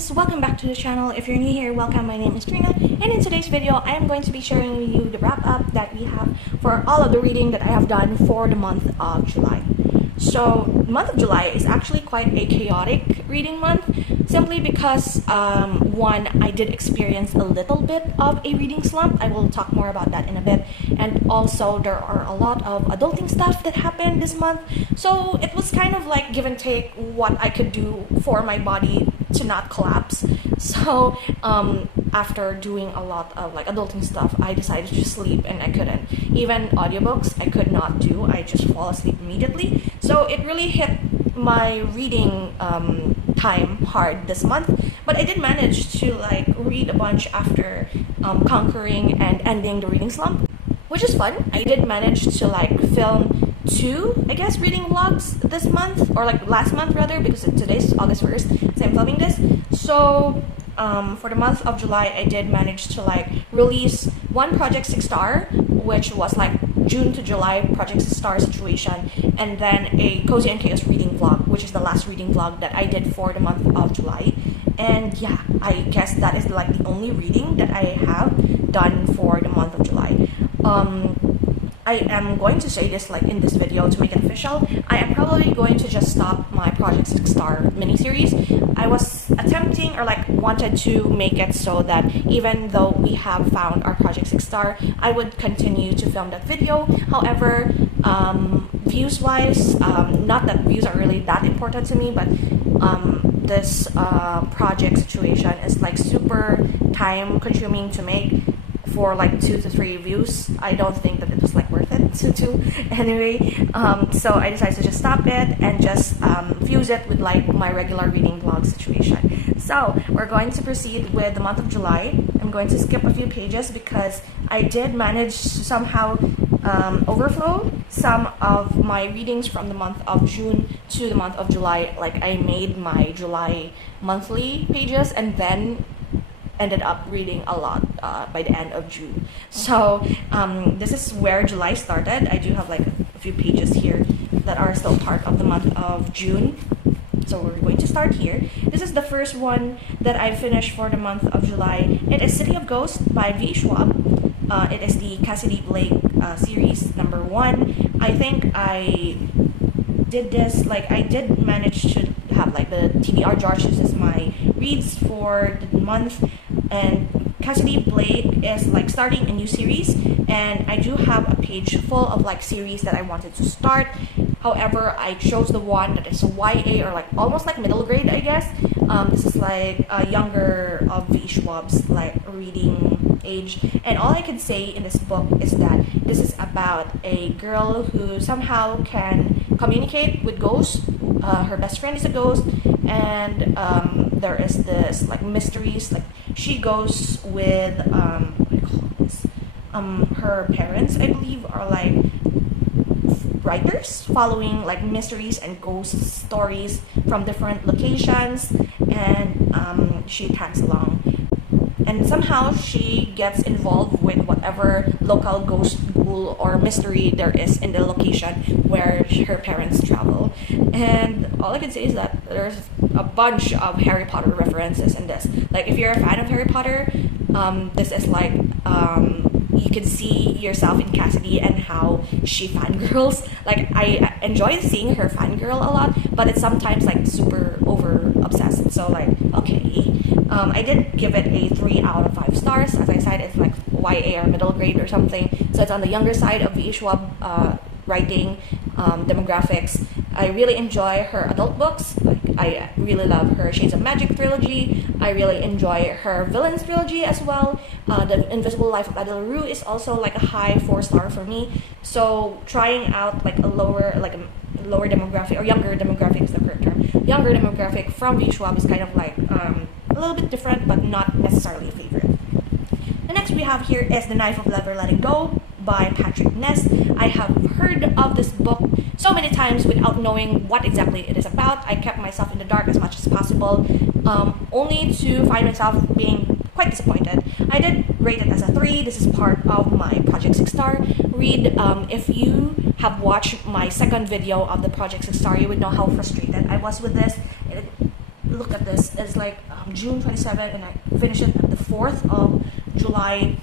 friends, welcome back to the channel. If you're new here, welcome. My name is Trina, and in today's video I am going to be sharing with you the wrap up that we have for all of the reading that I have done for the month of July. So the month of July is actually quite a chaotic reading month, simply because one, I did experience a little bit of a reading slump. I will talk more about that in a bit, and also there are a lot of adulting stuff that happened this month, so it was kind of like give and take what I could do for my body to not collapse. So after doing a lot of like adulting stuff, I decided to sleep, and I couldn't. Even audiobooks I could not do. I just fall asleep immediately. So it really hit my reading time hard this month, but I did manage to like read a bunch after conquering and ending the reading slump, which is fun. I did manage to like film two, I guess, reading vlogs this month, or like last month rather, because today's August 1st, so I'm filming this. So for the month of July, I did manage to like release one Project 6 Star, which was like June to July Project 6 Star situation, and then a Cozy and Chaos reading vlog, which is the last reading vlog that I did for the month of July. And yeah, I guess that is like the only reading that I have done for the month of July. I am going to say this like in this video to make it official. I am probably going to just stop my Project 6 Star miniseries. I was attempting or like wanted to make it so that even though we have found our Project 6 Star, I would continue to film that video. However, views wise, not that views are really that important to me, but this project situation is like super time consuming to make. For like 2 to 3 views, I don't think that it was like worth it to do anyway. So I decided to just stop it and just fuse it with like my regular reading vlog situation. So we're going to proceed with the month of July. I'm going to skip a few pages because I did manage to somehow overflow some of my readings from the month of June to the month of July. Like I made my July monthly pages and then ended up reading a lot by the end of June. So this is where July started. I do have like a few pages here that are still part of the month of June. So we're going to start here. This is the first one that I finished for the month of July. It is City of Ghosts by V. Schwab. It is the Cassidy Blake series number 1. I think I did this, like I did manage to have like the TBR George. This is my reads for the month, and Cassidy Blake is like starting a new series, and I do have a page full of like series that I wanted to start. However, I chose the one that is a YA, or like almost like middle grade, I guess. This is like a younger of V. Schwab's like reading age, and all I can say in this book is that this is about a girl who somehow can communicate with ghosts. Her best friend is a ghost, and there is this like mysteries. Like she goes with what do you call this? Her parents, I believe, are like writers following like mysteries and ghost stories from different locations, and she tags along, and somehow she gets involved with whatever local ghost ghoul or mystery there is in the location where her parents travel. And all I can say is that there's a bunch of Harry Potter references in this. Like if you're a fan of Harry Potter, this is like you can see yourself in Cassidy and how she fangirls. Like I enjoy seeing her fangirl a lot, but it's sometimes like super over obsessed. So like okay, I did give it a 3 out of 5 stars. As I said, it's like YA or middle grade or something, so it's on the younger side of V. Schwab writing demographics. I really enjoy her adult books. Like I really love her Shades of Magic trilogy. I really enjoy her Villains trilogy as well. The Invisible Life of Adele Rue is also like a high 4-star for me. So trying out like a lower demographic, or younger demographic is the correct term. Younger demographic from V. Schwab is kind of like a little bit different, but not necessarily a favorite. The next we have here is The Knife of Never Letting Go by Patrick Ness. I have heard of this book so many times without knowing what exactly it is about. I kept myself in the dark as much as possible, only to find myself being quite disappointed. I did rate it as a 3. This is part of my Project 6 Star read. If you have watched my second video of the Project 6 Star, you would know how frustrated I was with this. Look at this. It's like June 27th, and I finished it at the 4th of July,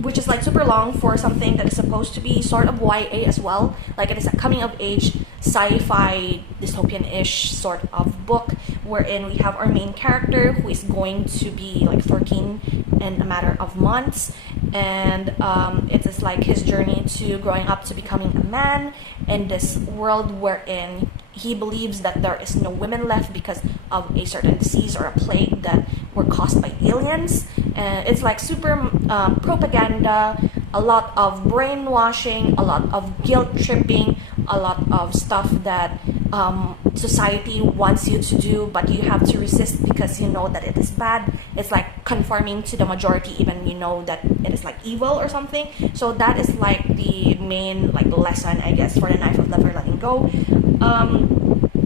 which is like super long for something that is supposed to be sort of YA as well. Like it is a coming of age sci-fi dystopian-ish sort of book wherein we have our main character who is going to be like 13 in a matter of months, and it is like his journey to growing up to becoming a man in this world wherein he believes that there is no women left because of a certain disease or a plague that were caused by aliens. And it's like super propaganda, a lot of brainwashing, a lot of guilt tripping, a lot of stuff that society wants you to do, but you have to resist because you know that it is bad. It's like conforming to the majority, even you know that it is like evil or something. So that is like the main like lesson, I guess, for the Knife of Never Letting Go.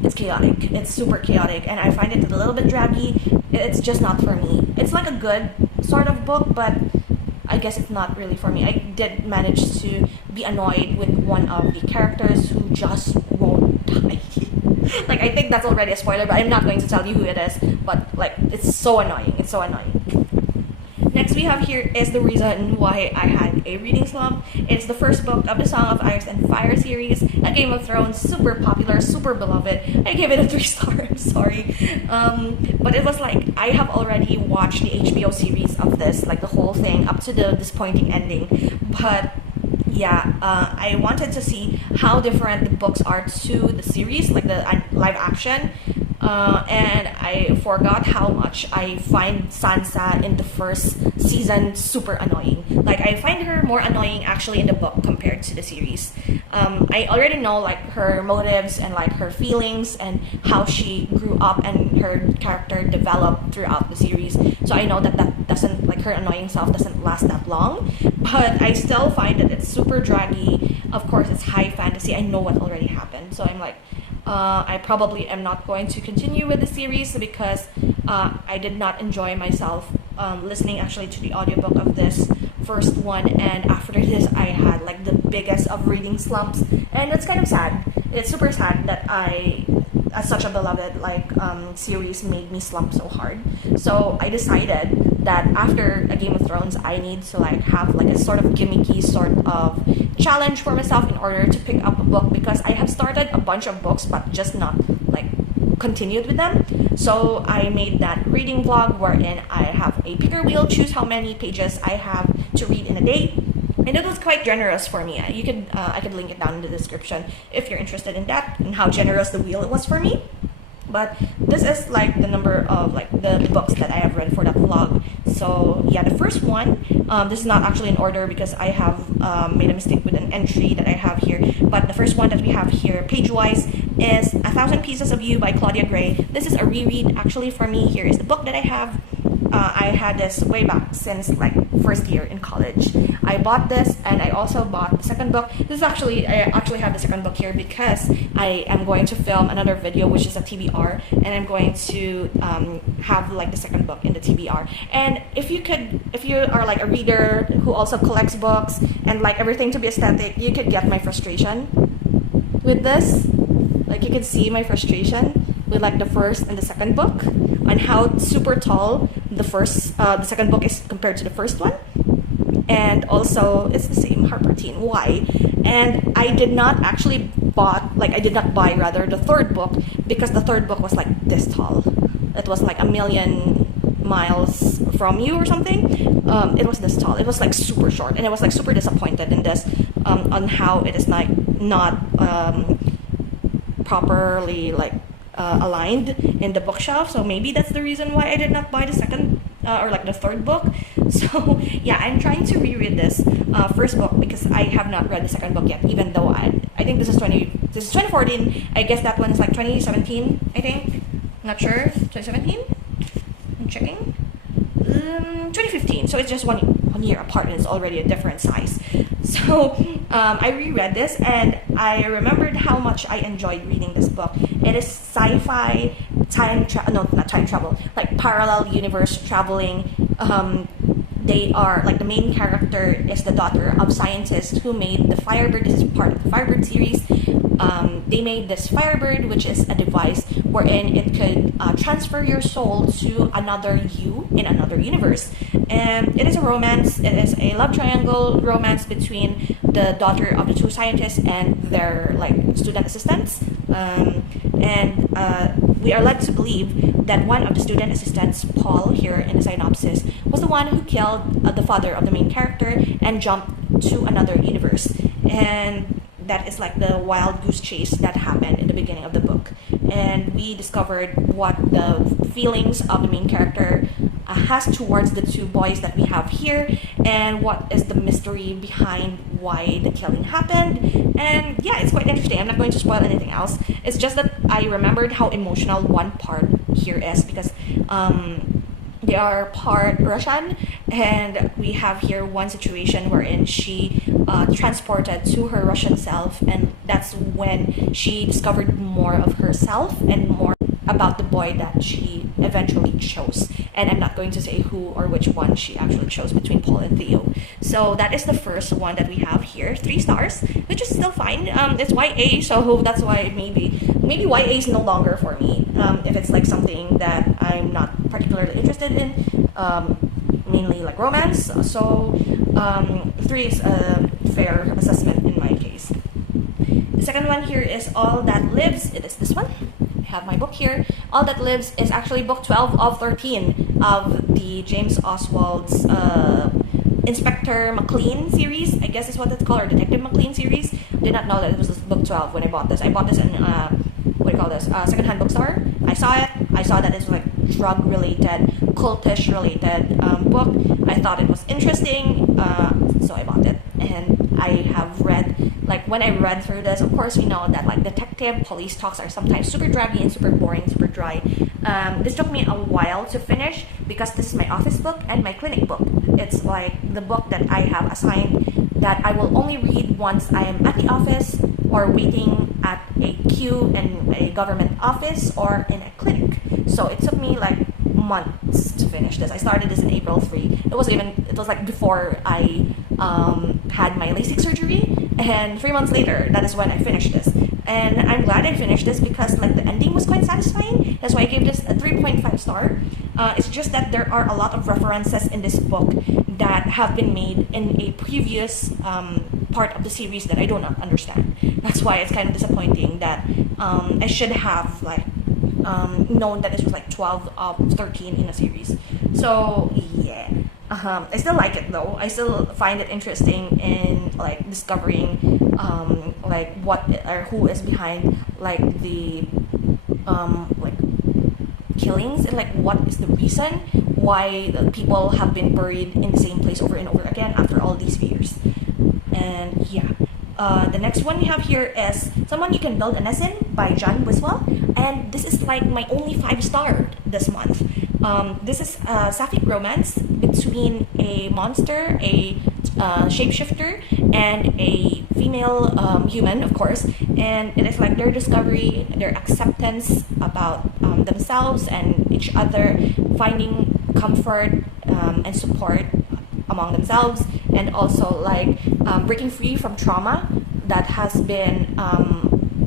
It's chaotic. It's super chaotic, and I find it a little bit draggy. It's just not for me. It's like a good sort of book, but I guess it's not really for me. I did manage to be annoyed with one of the characters who just won't die. Like, I think that's already a spoiler, but I'm not going to tell you who it is. But, like, it's so annoying. It's so annoying. Next we have here is the reason why I had a reading slump. It's the first book of the Song of Ice and Fire series, a Game of Thrones, super popular, super beloved. I gave it a 3 star, I'm sorry. But it was like, I have already watched the HBO series of this, like the whole thing, up to the disappointing ending. But yeah, I wanted to see how different the books are to the series, like the live action. And I forgot how much I find Sansa in the first season super annoying. Like, I find her more annoying actually in the book compared to the series. I already know like her motives and like her feelings and how she grew up and her character developed throughout the series. So I know that that doesn't, like, her annoying self doesn't last that long. But I still find that it's super draggy. Of course, it's high fantasy. I know what already happened. So I'm like, I probably am not going to continue with the series because I did not enjoy myself listening actually to the audiobook of this first one, and after this I had like the biggest of reading slumps, and it's kind of sad. It's super sad that as such a beloved like series made me slump so hard. So I decided that after a Game of Thrones, I need to like have like a sort of gimmicky sort of challenge for myself in order to pick up a book, because I have started a bunch of books but just not like continued with them. So I made that reading vlog wherein I have a picker wheel, choose how many pages I have to read in a day. And it was quite generous for me. You could I could link it down in the description if you're interested in that and how generous the wheel it was for me. But this is like the number of like the books that I have read for that vlog. So yeah, the first one, this is not actually in order because I have made a mistake with an entry that I have here. But the first one that we have here, page-wise, is 1,000 Pieces of You by Claudia Gray. This is a reread actually for me. Here is the book that I have. I had this way back since like first year in college. I bought this, and I also bought the second book. This is actually, I actually have the second book here because I am going to film another video which is a TBR, and I'm going to have like the second book in the TBR. And if you are like a reader who also collects books and like everything to be aesthetic, you could get my frustration with this. Like, you can see my frustration with like the first and the second book, on how super tall the second book is compared to the first one. And also it's the same Harper Teen. Why? And I did not actually I did not buy rather the third book, because the third book was like this tall. It was like 1,000,000 miles from you or something. It was this tall. It was like super short, and I was like super disappointed in this on how it is like not properly like aligned in the bookshelf. So maybe that's the reason why I did not buy the second or like the third book. So yeah, I'm trying to reread this first book because I have not read the second book yet, even though I think this is 2014. I guess that one is like 2017, I think. Not sure. 2017? I'm checking. 2015. So it's just one year apart, and it's already a different size. So I reread this, and I remembered how much I enjoyed reading this book. It is sci-fi, not time travel, like parallel universe traveling. They are like, the main character is the daughter of scientists who made the Firebird. This is part of the Firebird series. they made this Firebird, which is a device wherein it could transfer your soul to another you in another universe. And it is a romance. It is a love triangle romance between the daughter of the two scientists and their student assistants. And we are led to believe that one of the student assistants, Paul, here in the synopsis, was the one who killed the father of the main character and jumped to another universe. And that is like the wild goose chase that happened in the beginning of the book. And we discovered what the feelings of the main character has towards the two boys that we have here, and what is the mystery behind why the killing happened. And yeah, it's quite interesting. I'm not going to spoil anything else. It's just that I remembered how emotional one part here is, because they are part Russian, and we have here one situation wherein she transported to her Russian self, and that's when she discovered more of herself and more about the boy that she eventually chose. And I'm not going to say who or which one she actually chose between Paul and Theo. So that is the first one that we have here, 3 stars, which is still fine. It's YA, so that's why maybe YA is no longer for me. If it's like something that I'm not particularly interested in, mainly like romance. So 3 is a fair assessment in my case. The second one here is All That Lives. It is this one. I have my book here. All That Lives is actually book 12 of 13 of the James Oswald's Inspector McLean series, I guess is what it's called, or Detective McLean series. Did not know that it was book 12 when I bought this. I bought this in secondhand bookstore. I saw it. I saw that it's like drug-related, cultish-related book. I thought it was interesting, so I bought it. And I have read, when I read through this, of course, we know that detective police talks are sometimes super draggy and super boring, super dry. This took me a while to finish because this is my office book and my clinic book. It's like the book that I have assigned that I will only read once I am at the office or waiting at a queue in a government office or in a clinic. So it took me months to finish this. I started this in April 3. It was before I had my LASIK surgery, and 3 months later, that is when I finished this. And I'm glad I finished this because the ending was quite satisfying. That's why I gave this a 3.5 star. It's just that there are a lot of references in this book that have been made in a previous part of the series that I do not understand. That's why it's kind of disappointing that I should have known that this was 12 of 13 in a series. So yeah, I still like it though. I still find it interesting in discovering what or who is behind the killings, and what is the reason why the people have been buried in the same place over and over again after all these years. And yeah, the next one we have here is Someone You Can Build a Nest In by John Wiswell, and this is my only 5-star this month. This is a sapphic romance between a monster, a shapeshifter, and a female human, of course. And it is their discovery, their acceptance about themselves and each other, finding comfort and support among themselves, and also breaking free from trauma that has been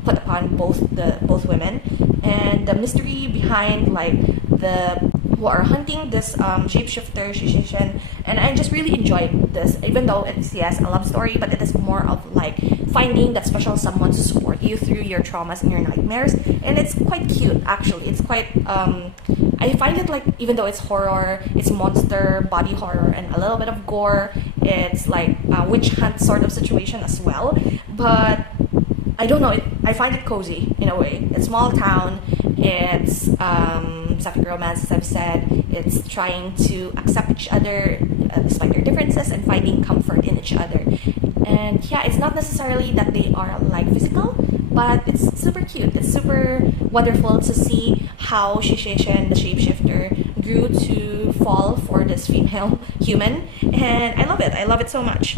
put upon both women, and the mystery behind who are hunting this shapeshifter situation. And I just really enjoyed this, even though it's a love story, but it is more of finding that special someone to support you through your traumas and your nightmares. And it's quite cute, actually. It's quite I find it even though it's horror, it's monster body horror and a little bit of gore, it's a witch hunt sort of situation as well. But I don't know, I find it cozy in a way. It's small town, it's sapphic romance, as I've said. It's trying to accept each other despite their differences and finding comfort in each other. And yeah, it's not necessarily that they are physical, but it's super cute. It's super wonderful to see how Shisheshen, the shapeshifter, grew to fall for this female human. And I love it so much.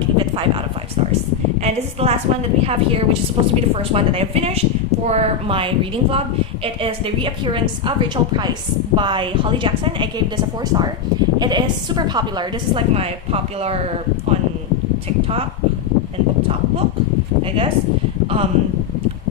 Give it 5 out of 5 stars. And this is the last one that we have here, which is supposed to be the first one that I have finished for my reading vlog. It is The Reappearance of Rachel Price by Holly Jackson. I gave this a 4-star. It is super popular. This is my popular on TikTok and BookTok book, I guess.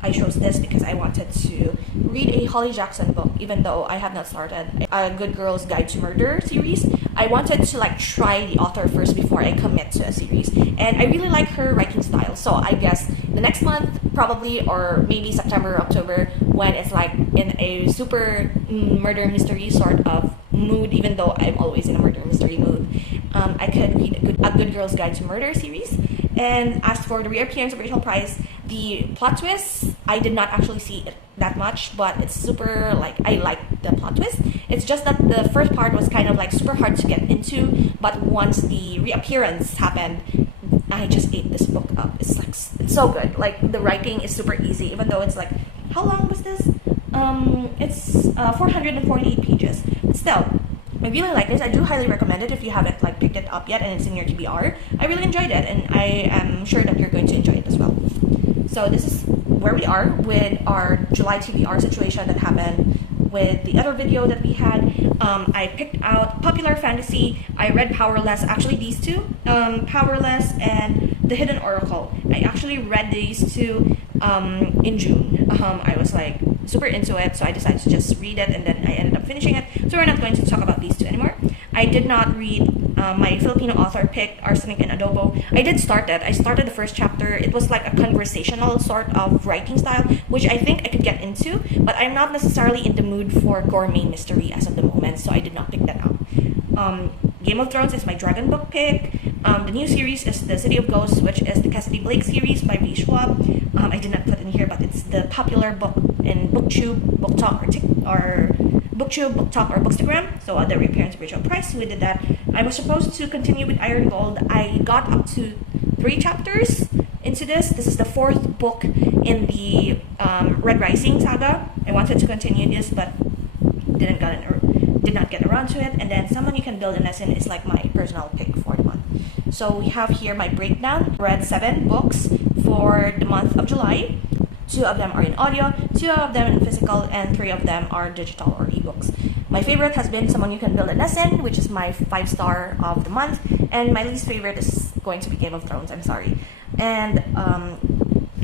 I chose this because I wanted to read a Holly Jackson book, even though I have not started a Good Girl's Guide to Murder series. I wanted to like try the author first before I commit to a series, and I really like her writing style. So I guess the next month, probably, or maybe September, October, when it's like in a super murder mystery sort of mood, even though I'm always in a murder mystery mood, I could read a Good Girl's Guide to Murder series. And as for the reappearance of Rachel Price, the plot twist, I did not actually see it that much, but it's super, like, I like the plot twist. It's just that the first part was kind of like super hard to get into, but once the reappearance happened, I just ate this book up. It's like, it's so good. Like, the writing is super easy, even though it's like, how long was this? It's 448 pages. Still, I really like this. I do highly recommend it if you haven't like picked it up yet and it's in your TBR. I really enjoyed it, and I am sure that you're going to enjoy it as well. So this is where we are with our July TBR situation that happened with the other video that we had. I picked out Popular Fantasy. I read Powerless, actually these two, Powerless and The Hidden Oracle. I actually read these two in June. I was like super into it, so I decided to just read it, and then I ended up finishing it. So we're not going to talk about these two anymore. I did not read my Filipino author picked, Arsenic and Adobo. I did start it. I started the first chapter. It was like a conversational sort of writing style, which I think I could get into, but I'm not necessarily in the mood for gourmet mystery as of the moment, so I did not pick that up. Game of Thrones is my dragon book pick. The new series is The City of Ghosts, which is the Cassidy Blake series by V. Schwab. I did not put in here, but it's the popular book in BookTube, BookTok, or BookTube, BookTok, or Bookstagram. So the reappearance of Rachel Price, who did that. I was supposed to continue with Iron Gold. I got up to 3 chapters into this. This is the 4th book in the Red Rising saga. I wanted to continue this, but did not get around to it. And then Someone You Can Build a Nest In is like my personal pick for the month. So we have here my breakdown. Read 7 books for the month of July. 2 of them are in audio, 2 of them in physical, and 3 of them are digital or ebooks. My favorite has been Someone You Can Build a Nest In, which is my 5-star of the month, and my least favorite is going to be Game of Thrones. I'm sorry. And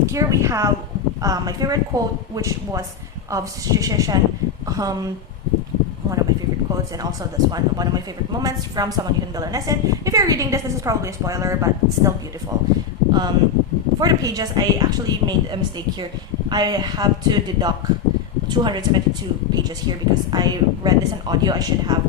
here we have my favorite quote, which was of Shushan, one of my favorite quotes, and also this one of my favorite moments from Someone You Can Build a Nest In. If you're reading this is probably a spoiler, but it's still beautiful. For the pages, I actually made a mistake here. I have to deduct 272 pages here because I read this in audio. I should have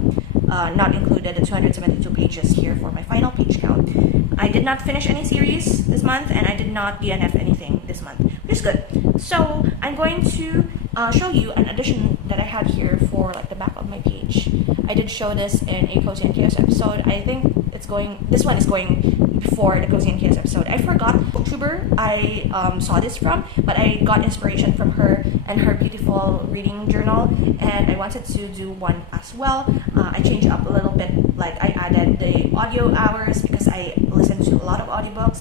not included the 272 pages here for my final page count. I did not finish any series this month, and I did not DNF anything this month, which is good. So I'm going to show you an addition that I had here for like the back of my page. I did show this in a Cozy and Chaos episode. I think this one is going before the Cozy and Chaos episode. I forgot booktuber I saw this from, but I got inspiration from her and her beautiful reading journal, and I wanted to do one as well. I changed up a little bit, like I added the audio hours because I listened to a lot of audiobooks,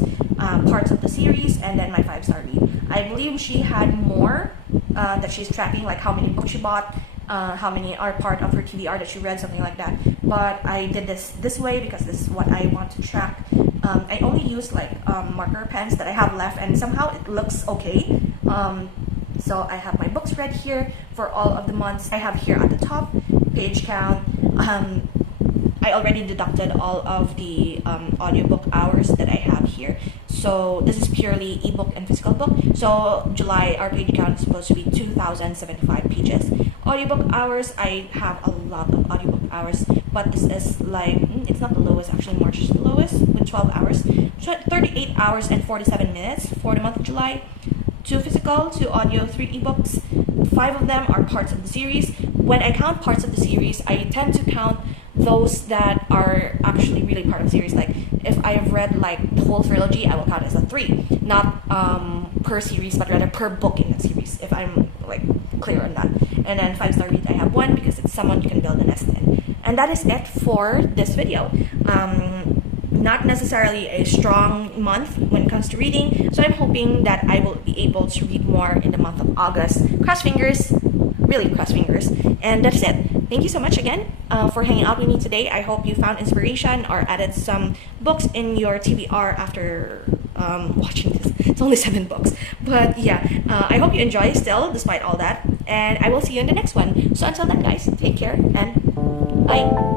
parts of the series, and then my 5-star read. I believe she had more that she's tracking, like how many books she bought, how many are part of her TBR that she read, something like that. But I did this way because this is what I want to track. I only used like marker pens that I have left, and somehow it looks okay. So I have my books read here for all of the months. I have here at the top page count. I already deducted all of the audiobook hours that I have here. So this is purely ebook and physical book. So July, our page count is supposed to be 2,075 pages. Audiobook hours, I have a lot of audiobook hours, but this is like, it's not the lowest, actually March is the lowest with 12 hours. 38 hours and 47 minutes for the month of July. 2 physical, 2 audio, 3 ebooks. 5 of them are parts of the series. When I count parts of the series, I tend to count those that are actually really part of the series. Like if I've read like the whole trilogy, I will count as a 3, not per series, but rather per book in the series, if I'm like clear on that. And then 5-star read, I have 1 because it's Someone You Can Build a Nest In. And that is it for this video. Not necessarily a strong month when it comes to reading, so I'm hoping that I will be able to read more in the month of August. Cross fingers, really cross fingers. And that's it. thank you so much again for hanging out with me today. I hope you found inspiration or added some books in your TBR after watching this. It's only 7 books. But yeah, I hope you enjoy still despite all that. And I will see you in the next one. So until then, guys, take care and bye.